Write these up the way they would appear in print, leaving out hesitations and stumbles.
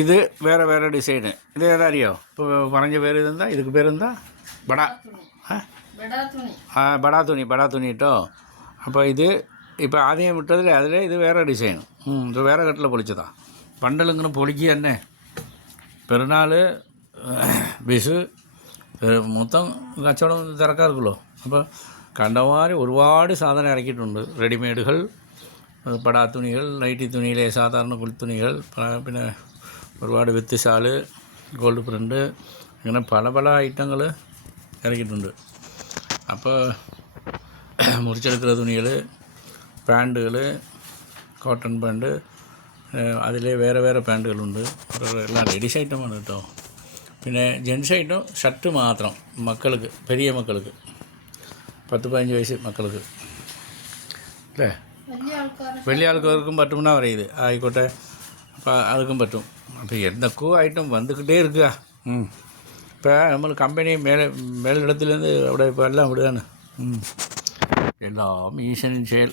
ഇത് വേറെ വേറെ ഡിസൈന്. ഇത് ഏതാ അറിയോ? ഇപ്പോൾ പറഞ്ഞ പേര് ഇതെന്താ? ഇതൊക്കെ പേരെന്താ? ബടാ ബടാ തുണി കേട്ടോ. അപ്പോൾ ഇത് ഇപ്പോൾ ആദ്യം വിട്ടതിൽ ഇത് വേറെ ഡിസൈൻ. ഇത് വേറെ കെട്ടിൽ പൊളിച്ചതാ. പണ്ടെല്ലാം ഇങ്ങനെ പൊളിക്കുക തന്നെ. പെരുന്നാൾ, വിഷു മൊത്തം കച്ചവടം തിരക്കാർക്കുള്ളൂ. അപ്പോൾ കണ്ടമാനം ഒരുപാട് സാധനം ഇറക്കിയിട്ടുണ്ട്. റെഡിമെയ്ഡുകൾ, പടാത്തുണികൾ, നൈറ്റി തുണിയിലെ സാധാരണ കുളിത്തുണികൾ, പിന്നെ ഒരുപാട് വിത്ത് ഷാള്, ഗോൾഡ് പ്രിൻ്റ്, ഇങ്ങനെ പല പല ഐറ്റങ്ങൾ ഇറക്കിയിട്ടുണ്ട്. അപ്പോൾ മുറിച്ചെടുക്കുന്ന തുണികൾ, പാൻറ്റുകൾ, കോട്ടൺ പാൻറ്റ്, അതിൽ വേറെ വേറെ പാൻറ്റുകളുണ്ട്. എല്ലാം ലേഡീസ് ഐറ്റമാണ് കേട്ടോ. പിന്നെ ജെൻസ് ഐറ്റം ഷർട്ട് മാത്രം മക്കൾക്ക്, പെരിയ മക്കൾക്ക് 10-15 വയസ്സ് മക്കൾക്ക് അല്ലേ. വലിയ ആൾക്കാർക്കും പറ്റുമെന്നാണ് പറയുന്നത്. ആയിക്കോട്ടെ, അപ്പോൾ അതൊക്കെ പറ്റും. അപ്പോൾ എന്തൊക്കെയോ ഐറ്റം വന്നിக்கிட்டே இருக்குക. இப்போ നമ്മൾ കമ്പനി മേലിടത്തിലേருந்து അവിടെ ഇപ്പോൾ എല്ലാം ഇവിടെയാണ്. എല്ലാം ഈശ്വരൻ ചെയ്യൽ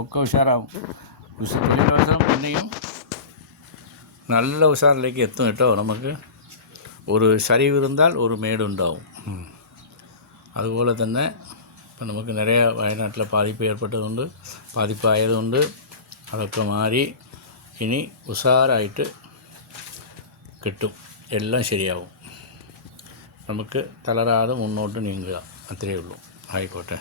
ഒക്കെ ഉഷാറാവും. ദിവസം പിന്നെയും നല്ല ഉഷാറിലേക്ക് എത്തും കേട്ടോ. നമുക്ക് ഒരു சரிவு இருந்தால் ഒരു മേടുണ്ടാവും. അതുപോലെ തന്നെ ഇപ്പം നമുക്ക് നിറയെ വയനാട്ടിലെ പാതിപ്പായതുകൊണ്ട് അതൊക്കെ മാറി ഇനി ഉഷാറായിട്ട് കിട്ടും. എല്ലാം ശരിയാവും. നമുക്ക് തളരാതെ മുന്നോട്ട് നീങ്ങുക, അത്രയേ ഉള്ളൂ. ആയിക്കോട്ടെ.